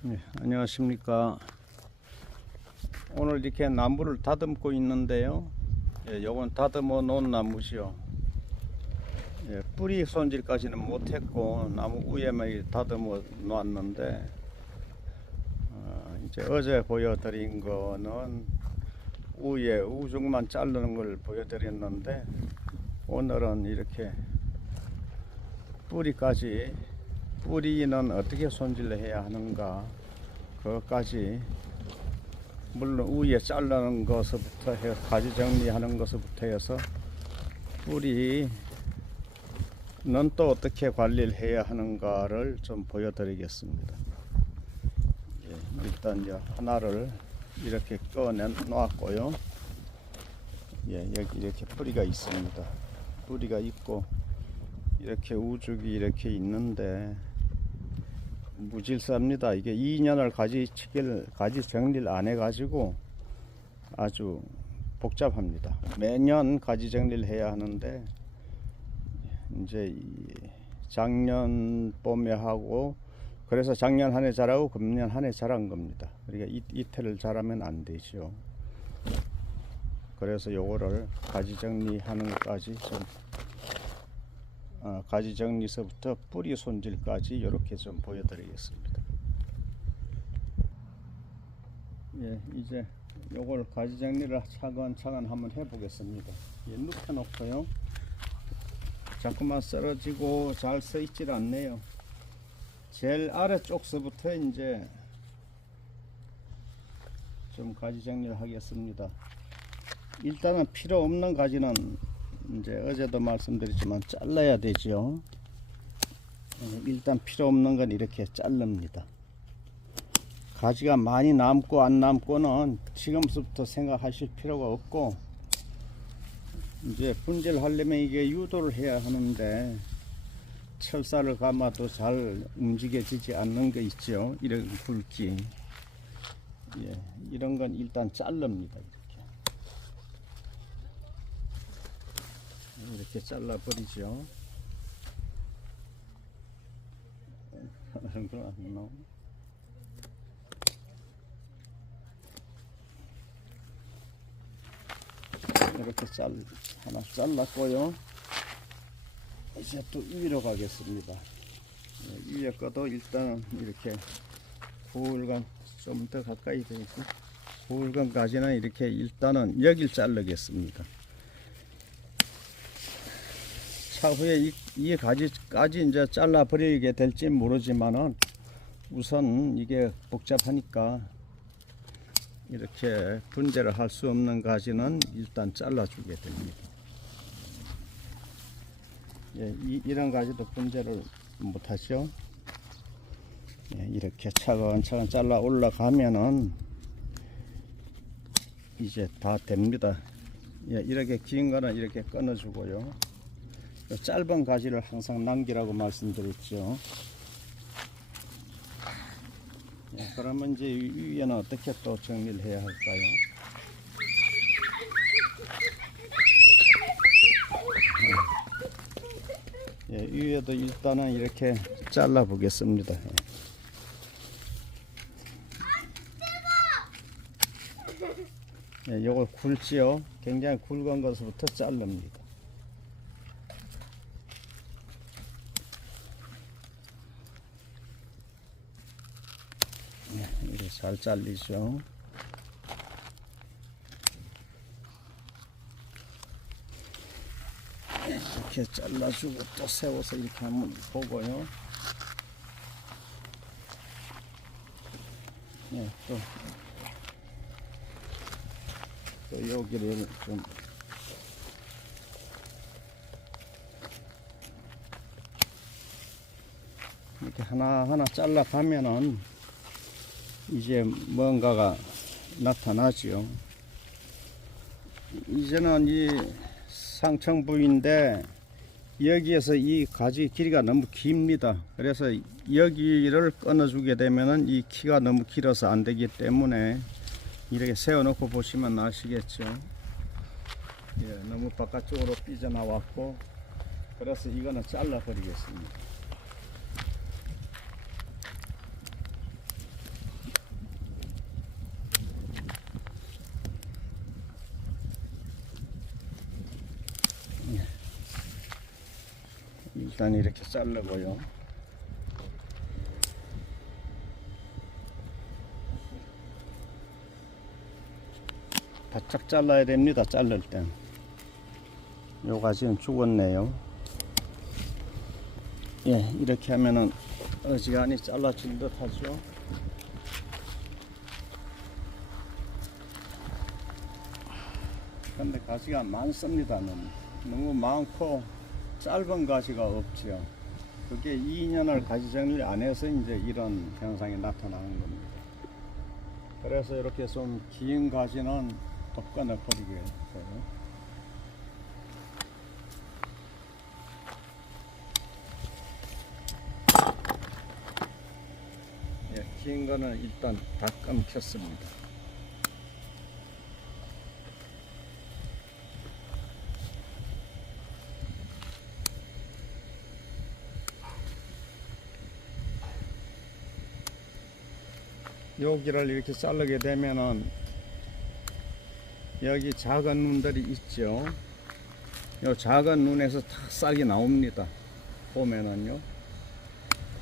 네, 안녕하십니까. 오늘 이렇게 나무를 다듬고 있는데요. 예, 요건 다듬어 놓은 나무죠. 예, 뿌리 손질까지는 못했고 나무 위에만 다듬어 놨는데 이제 어제 보여드린 거는 위에 우중만 자르는 걸 보여드렸는데 오늘은 이렇게 뿌리는 어떻게 손질을 해야 하는가, 그것까지, 물론 위에 자르는 것부터 해, 가지 정리하는 것부터 해서 뿌리는 또 어떻게 관리를 해야 하는가를 좀 보여드리겠습니다. 예, 일단 이제 하나를 이렇게 꺼내 놨고요. 예, 여기 이렇게 뿌리가 있습니다. 뿌리가 있고 이렇게 우죽이 이렇게 있는데 무질서합니다. 이게 2년을 가지 정리를 안 해가지고 아주 복잡합니다. 매년 가지 정리를 해야 하는데 이제 작년 봄에 하고, 그래서 작년 한 해 자라고 금년 한 해 자란 겁니다. 그러니까 이틀을 자라면 안 되죠. 그래서 요거를 가지 정리하는 것까지 좀 가지 정리서부터 뿌리 손질까지 이렇게 좀 보여드리겠습니다. 예, 이제 요걸 가지 정리를 차근차근 한번 해보겠습니다. 예, 눕혀놓고요. 자꾸만 쓰러지고 잘 서 있질 않네요. 제일 아래쪽서부터 이제 좀 가지 정리를 하겠습니다. 일단은 필요 없는 가지는 이제 어제도 말씀드렸지만 잘라야 되죠. 일단 필요 없는 건 이렇게 자릅니다. 가지가 많이 남고 안 남고는 지금부터 생각하실 필요가 없고, 이제 분재를 하려면 이게 유도를 해야 하는데 철사를 감아도 잘 움직여지지 않는 거 있죠. 이런 굵기, 예, 이런 건 일단 자릅니다. 이렇게 잘라버리죠. 이렇게 하나 잘랐고요. 이제 또 위로 가겠습니다. 위에 거도 일단 이렇게 굵은, 좀 더 가까이 되고 굵은 가지는 이렇게 일단은 여길 자르겠습니다. 차후에 이 가지까지 이제 잘라 버리게 될지 모르지만은 우선 이게 복잡하니까 이렇게 분재를 할 수 없는 가지는 일단 잘라 주게 됩니다. 예, 이런 가지도 분재를 못 하죠. 예, 이렇게 차근차근 잘라 올라가면은 이제 다 됩니다. 예, 이렇게 긴 거는 이렇게 끊어 주고요. 짧은 가지를 항상 남기라고 말씀드렸죠. 예, 그러면 이제 위에는 어떻게 또 정리를 해야 할까요? 예, 위에도 일단은 이렇게 잘라 보겠습니다. 예, 요걸 굵지요. 굉장히 굵은 것부터 자릅니다. 이렇게 잘 잘리죠. 이렇게 잘라주고 또 세워서 이렇게 한번 보고요. 예, 또 여기를 좀 이렇게 하나하나 잘라 가면은 이제 뭔가가 나타나죠. 이제는 이 상청 부위인데 여기에서 이 가지 길이가 너무 깁니다. 그래서 여기를 끊어주게 되면은 이 키가 너무 길어서 안 되기 때문에 이렇게 세워놓고 보시면 아시겠죠. 예, 너무 바깥쪽으로 삐져나왔고, 그래서 이거는 잘라 버리겠습니다. 일단 이렇게 자르고요. 바짝 잘라야 됩니다. 자를 땐. 요 가지는 죽었네요. 예, 이렇게 하면은 어지간히 잘라진 듯 하죠. 근데 가지가 많습니다. 너무 많고 짧은 가지가 없죠. 그게 2년을 가지 정리를 안 해서 이제 이런 현상이 나타나는 겁니다. 그래서 이렇게 좀 긴 가지는 또 끊어버리겠어요. 예, 긴 거는 일단 다 끊겼습니다. 여기를 이렇게 자르게 되면은 여기 작은 눈들이 있죠. 요 작은 눈에서 다 싹이 나옵니다. 보면은요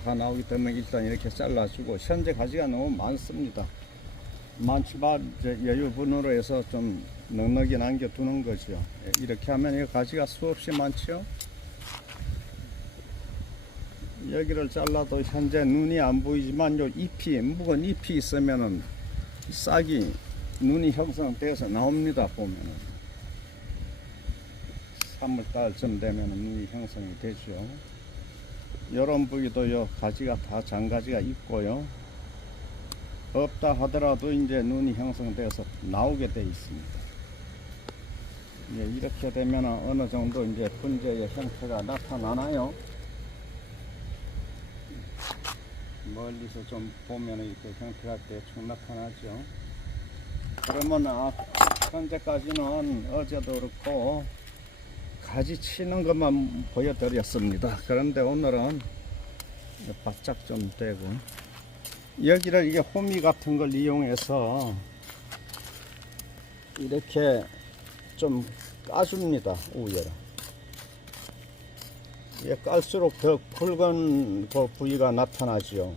다 나오기 때문에 일단 이렇게 잘라주고, 현재 가지가 너무 많습니다. 많지만 여유분으로 해서 좀 넉넉히 남겨두는 거죠. 이렇게 하면 이 가지가 수없이 많죠. 여기를 잘라도 현재 눈이 안 보이지만 요 잎이, 묵은 잎이 있으면은 싹이 눈이 형성돼서 나옵니다. 보면은 3월달쯤 되면은 눈이 형성이 되죠. 이런 부위도 요 가지가 다 장가지가 있고요. 없다 하더라도 이제 눈이 형성돼서 나오게 돼 있습니다. 예, 이렇게 되면은 어느 정도 이제 분재의 형태가 나타나나요? 멀리서 좀 보면 이렇게 형태가 대충 나타나죠. 그러면 현재까지는 어제도 그렇고 가지 치는 것만 보여드렸습니다. 그런데 오늘은 바짝 좀 되고, 여기를 이게 호미 같은 걸 이용해서 이렇게 좀 까줍니다. 우열을. 예, 깔수록 더 붉은 그 부위가 나타나죠.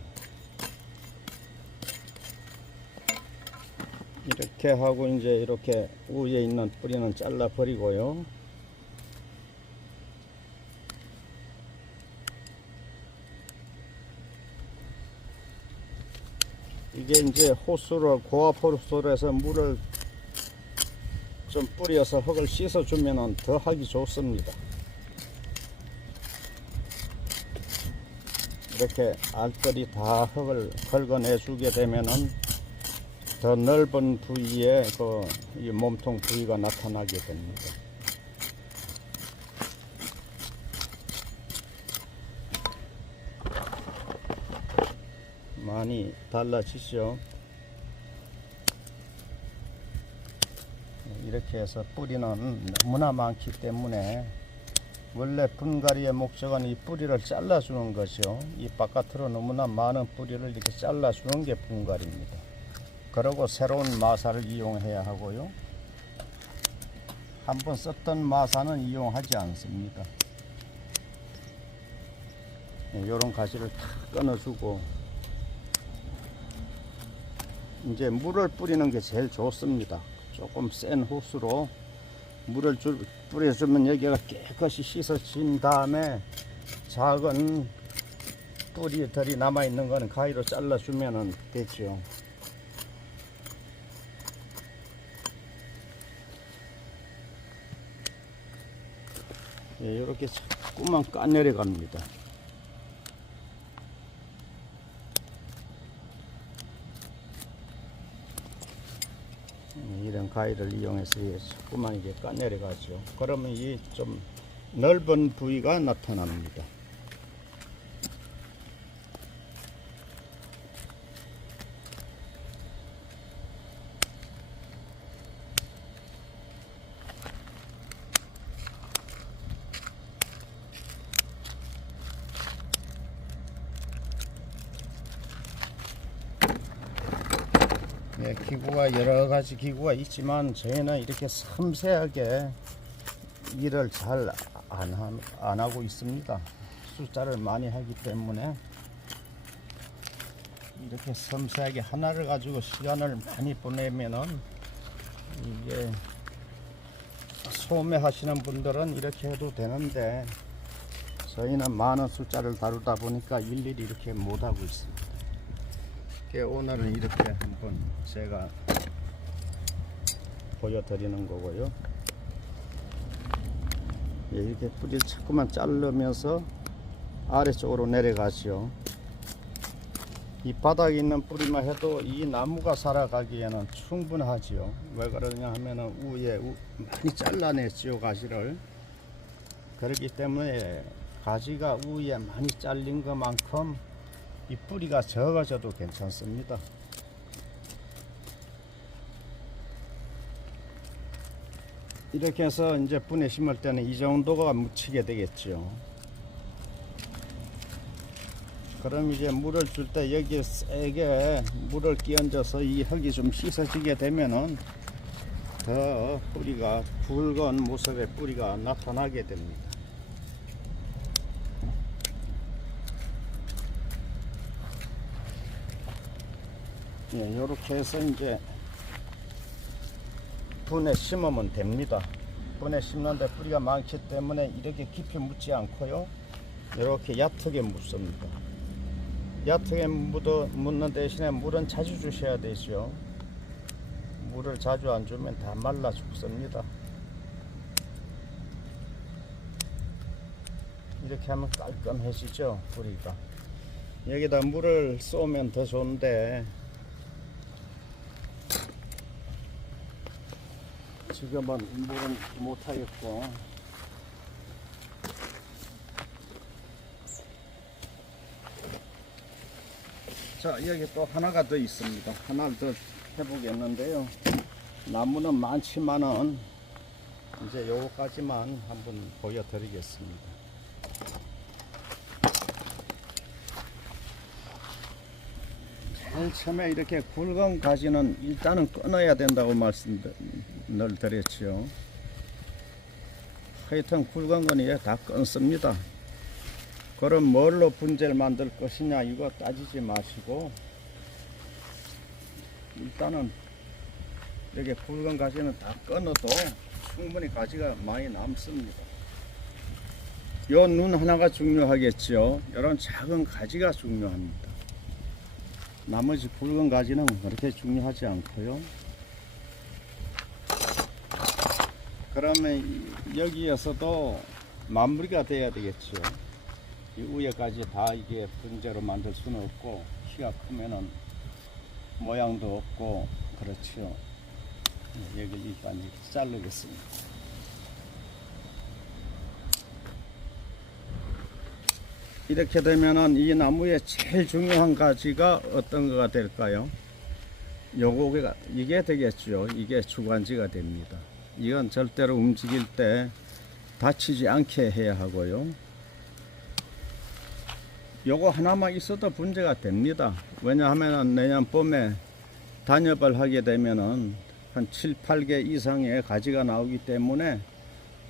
이렇게 하고 이제 이렇게 위에 있는 뿌리는 잘라 버리고요. 이게 이제 호수로, 고압 호수로 해서 물을 좀 뿌려서 흙을 씻어 주면은 더 하기 좋습니다. 이렇게 알뜰히 다 흙을 긁어내 주게 되면은 더 넓은 부위에 이 몸통 부위가 나타나게 됩니다. 많이 달라지죠. 이렇게 해서 뿌리는 너무나 많기 때문에 원래 분갈이의 목적은 이 뿌리를 잘라주는 거죠. 이 바깥으로 너무나 많은 뿌리를 이렇게 잘라주는 게 분갈이입니다. 그리고 새로운 마사를 이용해야 하고요. 한번 썼던 마사는 이용하지 않습니다. 이런 가지를 다 끊어주고, 이제 물을 뿌리는 게 제일 좋습니다. 조금 센 호수로 물을 뿌려주면 여기가 깨끗이 씻어진 다음에 작은 뿌리들이 남아있는 거는 가위로 잘라주면 되죠. 예, 이렇게 자꾸만 까내려 갑니다. 이런 가위를 이용해서 자꾸만 이게 까내려 가죠. 그러면 이 좀 넓은 부위가 나타납니다. 네, 기구가 여러 가지 기구가 있지만 저희는 이렇게 섬세하게 일을 잘 안 하고 있습니다. 숫자를 많이 하기 때문에 이렇게 섬세하게 하나를 가지고 시간을 많이 보내면은 이게 소매 하시는 분들은 이렇게 해도 되는데 저희는 많은 숫자를 다루다 보니까 일일이 이렇게 못하고 있습니다. 오늘은 이렇게 한번 제가 보여드리는 거고요. 이렇게 뿌리를 자꾸만 자르면서 아래쪽으로 내려가죠. 이 바닥에 있는 뿌리만 해도 이 나무가 살아가기에는 충분하지요. 왜 그러냐 하면은 위에 많이 잘라냈지요, 가지를. 그렇기 때문에 가지가 위에 많이 잘린 것만큼 이 뿌리가 적어져도 괜찮습니다. 이렇게 해서 이제 분에 심을 때는 이 정도가 묻히게 되겠죠. 그럼 이제 물을 줄 때 여기에 세게 물을 끼얹어서 이 흙이 좀 씻어지게 되면은 더 뿌리가 굵은 모습의 뿌리가 나타나게 됩니다. 예, 요렇게 해서 이제 분에 심으면 됩니다. 분에 심는데 뿌리가 많기 때문에 이렇게 깊이 묻지 않고요, 이렇게 얕게 묻습니다. 얕게 묻는 대신에 물은 자주 주셔야 되죠. 물을 자주 안 주면 다 말라 죽습니다. 이렇게 하면 깔끔해지죠, 뿌리가. 여기다 물을 쏘면 더 좋은데 지금은 물은 못하겠고, 자, 여기 또 하나가 더 있습니다. 하나를 더 해보겠는데요. 나무는 많지만은 이제 요거까지만 한번 보여드리겠습니다. 제일 처음에 이렇게 굵은 가지는 일단은 끊어야 된다고 말씀을 드렸죠. 하여튼 굵은 거는 다 끊습니다. 그럼 뭘로 분재를 만들 것이냐 이거 따지지 마시고 일단은 이렇게 굵은 가지는 다 끊어도 충분히 가지가 많이 남습니다. 요 눈 하나가 중요하겠죠. 이런 작은 가지가 중요합니다. 나머지 굵은 가지는 그렇게 중요하지 않고요. 그러면 여기에서도 마무리가 돼야 되겠죠. 이 위에까지 다 이게 분재로 만들 수는 없고, 키가 크면은 모양도 없고 그렇죠. 여기 일단 이렇게 자르겠습니다. 이렇게 되면은 이 나무의 제일 중요한 가지가 어떤 거가 될까요? 요거가 이게 되겠죠. 이게 주관지가 됩니다. 이건 절대로 움직일 때 다치지 않게 해야 하고요. 요거 하나만 있어도 분재가 됩니다. 왜냐하면 내년 봄에 단엽을 하게 되면은 한 7, 8개 이상의 가지가 나오기 때문에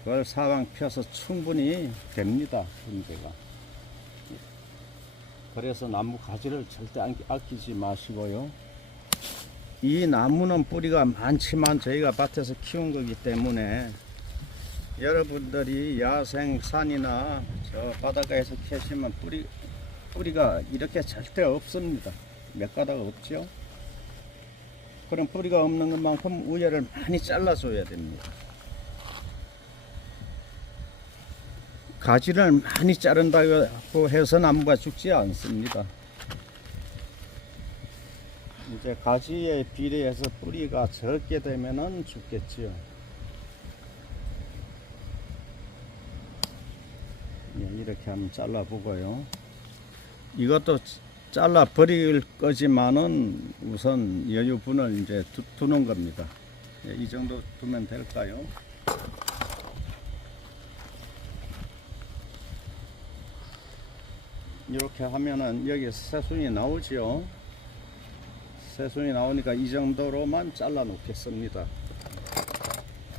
그걸 사방 펴서 충분히 됩니다, 분재가. 그래서 나무 가지를 절대 아끼지 마시고요. 이 나무는 뿌리가 많지만 저희가 밭에서 키운 거기 때문에 여러분들이 야생 산이나 저 바닷가에서 캐시면 뿌리가 이렇게 절대 없습니다. 몇 가닥 없죠. 그럼 뿌리가 없는 것만큼 우열을 많이 잘라줘야 됩니다. 가지를 많이 자른다고 해서 나무가 죽지 않습니다. 이제 가지에 비례해서 뿌리가 적게 되면은 죽겠지요. 이렇게 한번 잘라보고요. 이것도 잘라 버릴 거지만은 우선 여유분을 이제 두는 겁니다. 이 정도 두면 될까요? 이렇게 하면은 여기 새순이 나오죠. 새순이 나오니까 이 정도로만 잘라 놓겠습니다.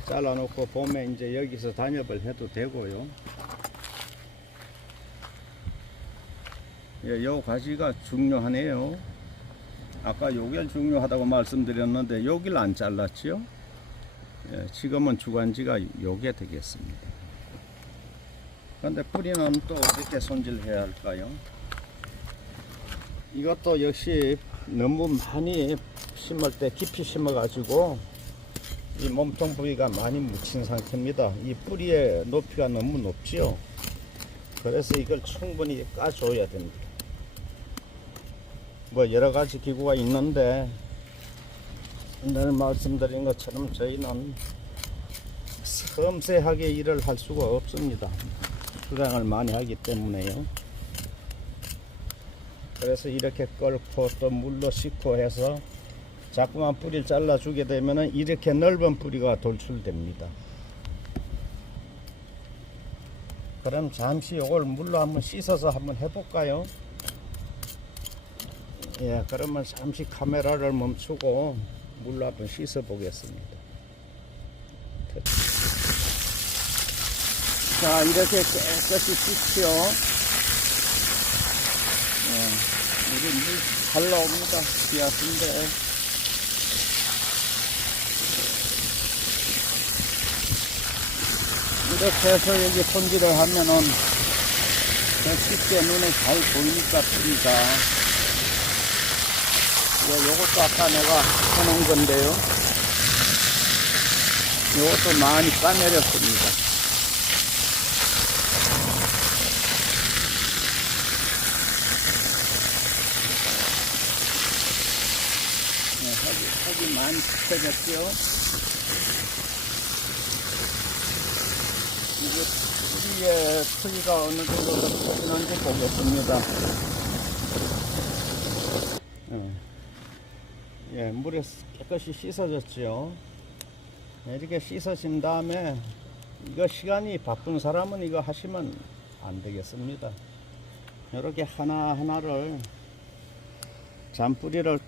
잘라 놓고 봄에 이제 여기서 단엽을 해도 되고요. 예, 요 가지가 중요하네요. 아까 요길 중요하다고 말씀드렸는데 요길 안 잘랐지요. 예, 지금은 주간지가 요게 되겠습니다. 그런데 뿌리는 또 어떻게 손질해야 할까요? 이것도 역시 너무 많이 심을 때 깊이 심어 가지고 이 몸통 부위가 많이 묻힌 상태입니다. 이 뿌리의 높이가 너무 높지요. 그래서 이걸 충분히 까줘야 됩니다. 뭐 여러가지 기구가 있는데 오늘 말씀드린 것처럼 저희는 섬세하게 일을 할 수가 없습니다. 수량을 많이 하기 때문에요. 그래서 이렇게 끓고 또 물로 씻고 해서 자꾸만 뿌리를 잘라주게 되면 이렇게 넓은 뿌리가 돌출됩니다. 그럼 잠시 이걸 물로 한번 씻어서 한번 해볼까요? 예, 그러면 잠시 카메라를 멈추고 물로 한번 씻어 보겠습니다. 자, 이렇게 깨끗이 씻죠. 예, 물이 잘 나옵니다. 비왔는데. 이렇게 해서 여기 손질을 하면은 쉽게 눈에 잘 보이니까 뿌리가. 요것도 아까 내가 해놓은 건데요. 요것도 많이 까내렸습니다. 흙이 많이 펴졌죠. 이게 뿌리의 크기가 어느 정도 커지는지 보겠습니다. 예, 물에 깨끗이 씻어졌죠. 이렇게 씻어진 다음에 이거 시간이 바쁜 사람은 이거 하시면 안 되겠습니다. 이렇게 하나하나를 잔뿌리를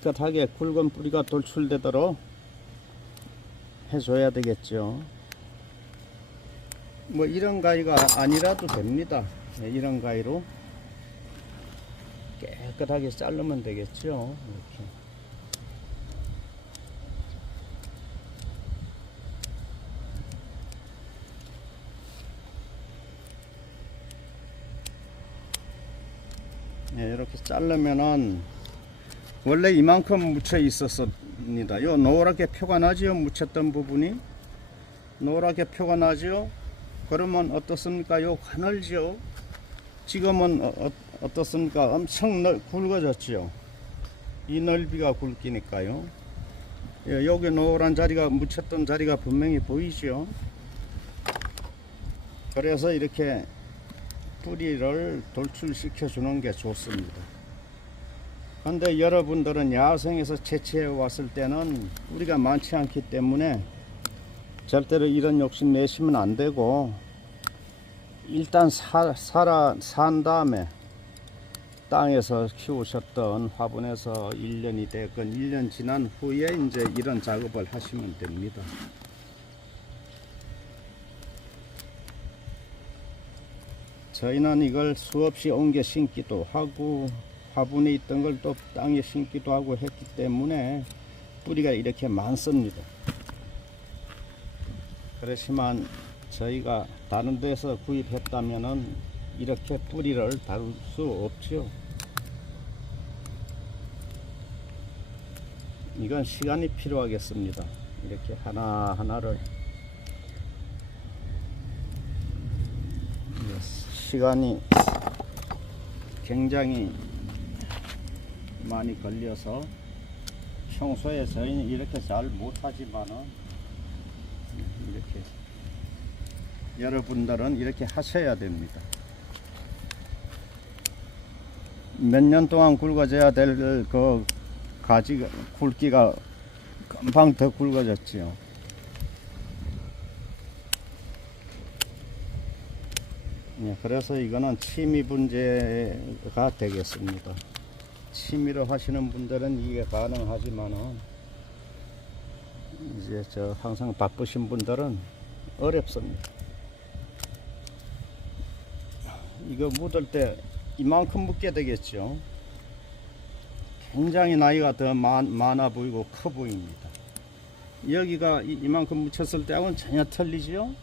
깨끗하게 굵은 뿌리가 돌출되도록 해줘야 되겠죠. 뭐 이런 가위가 아니라도 됩니다. 이런 가위로 깨끗하게 자르면 되겠죠. 이렇게. 네, 이렇게 자르면은 원래 이만큼 묻혀 있었습니다. 요 노랗게 표가 나지요. 묻혔던 부분이 노랗게 표가 나지요. 그러면 어떻습니까? 요 가늘지요. 지금은 어떻습니까? 엄청 굵어졌지요. 이 넓이가 굵기니까요. 예, 여기 노란 자리가 묻혔던 자리가 분명히 보이죠. 그래서 이렇게 뿌리를 돌출시켜 주는 게 좋습니다. 근데 여러분들은 야생에서 채취해 왔을 때는 뿌리가 많지 않기 때문에 절대로 이런 욕심 내시면 안 되고, 일단 산 다음에 땅에서 키우셨던 화분에서 1년이 됐건 1년 지난 후에 이제 이런 작업을 하시면 됩니다. 저희는 이걸 수없이 옮겨 심기도 하고 화분에 있던 걸 또 땅에 심기도 하고 했기 때문에 뿌리가 이렇게 많습니다. 그렇지만 저희가 다른 데서 구입했다면은 이렇게 뿌리를 다룰 수 없죠. 이건 시간이 필요하겠습니다. 이렇게 하나하나를 시간이 굉장히 많이 걸려서 평소에 저희는 이렇게 잘 못하지만은 이렇게 여러분들은 이렇게 하셔야 됩니다. 몇 년 동안 굵어져야 될 그 가지가 굵기가 금방 더 굵어졌지요. 네, 그래서 이거는 취미 분재가 되겠습니다. 취미로 하시는 분들은 이게 가능하지만은 이제 저 항상 바쁘신 분들은 어렵습니다. 이거 묻을 때 이만큼 묻게 되겠죠. 굉장히 나이가 더 많아 보이고 커 보입니다. 여기가 이만큼 묻혔을 때하고는 전혀 틀리지요.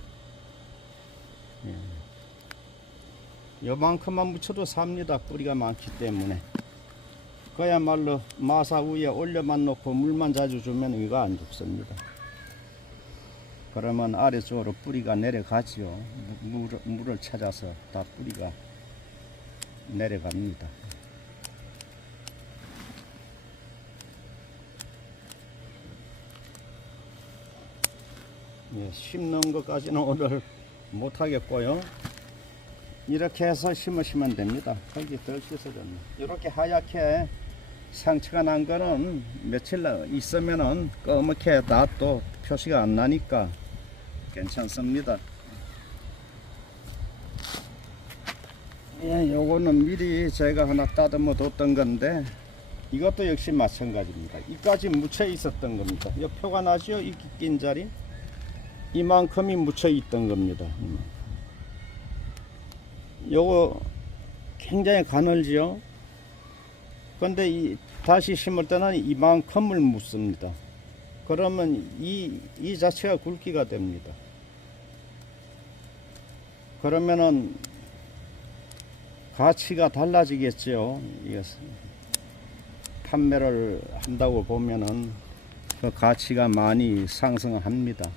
예. 요만큼만 묻혀도 삽니다. 뿌리가 많기 때문에. 그야말로 마사 위에 올려만 놓고 물만 자주 주면 이거 안 죽습니다. 그러면 아래쪽으로 뿌리가 내려가지요. 물을 찾아서 다 뿌리가 내려갑니다. 예, 심는 것까지는 오늘 못하겠고요. 이렇게 해서 심으시면 됩니다. 거기 덜 씻어졌네. 이렇게 하얗게 상처가 난 거는 며칠 있으면은 검게 놔도 표시가 안 나니까 괜찮습니다. 예, 요거는 미리 제가 하나 따듬어 뒀던 건데 이것도 역시 마찬가지입니다. 이까지 묻혀 있었던 겁니다. 이 표가 나죠? 이 낀 자리 이만큼이 묻혀 있던 겁니다. 요거 굉장히 가늘지요. 근데 다시 심을 때는 이만큼을 묻습니다. 그러면 이 자체가 굵기가 됩니다. 그러면은 가치가 달라지겠죠. 판매를 한다고 보면은 그 가치가 많이 상승합니다.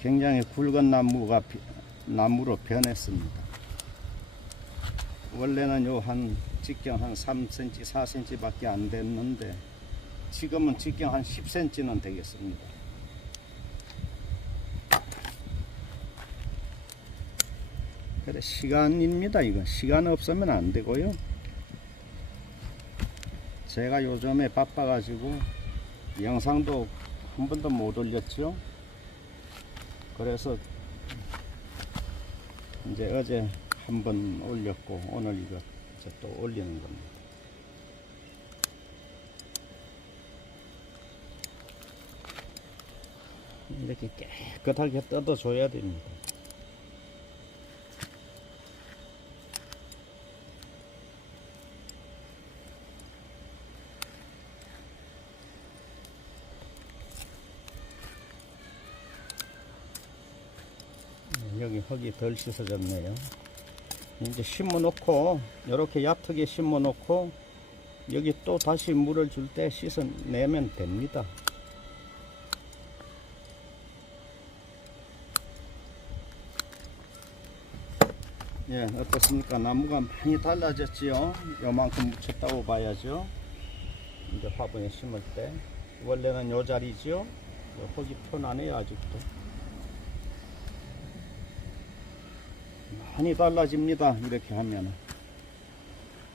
굉장히 굵은 나무로 변했습니다. 원래는 요 한 직경 한 3cm, 4cm 밖에 안 됐는데 지금은 직경 한 10cm는 되겠습니다. 그래 시간입니다. 이거 시간 없으면 안 되고요. 제가 요즘에 바빠가지고 영상도 한 번도 못 올렸죠. 그래서 이제 어제 한 번 올렸고 오늘 이거 이제 또 올리는 겁니다. 이렇게 깨끗하게 뜯어줘야 됩니다. 여기 흙이 덜 씻어졌네요. 이제 심어 놓고 이렇게 얕게 심어 놓고 여기 또 다시 물을 줄 때 씻어내면 됩니다. 예, 어떻습니까? 나무가 많이 달라졌지요. 요만큼 묻혔다고 봐야죠. 이제 화분에 심을 때 원래는 요 자리죠. 흙이 편하네요. 아직도 많이 달라집니다. 이렇게 하면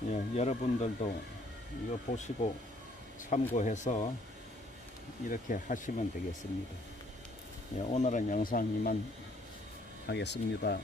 예, 여러분들도 이거 보시고 참고해서 이렇게 하시면 되겠습니다. 예, 오늘은 영상 이만 하겠습니다.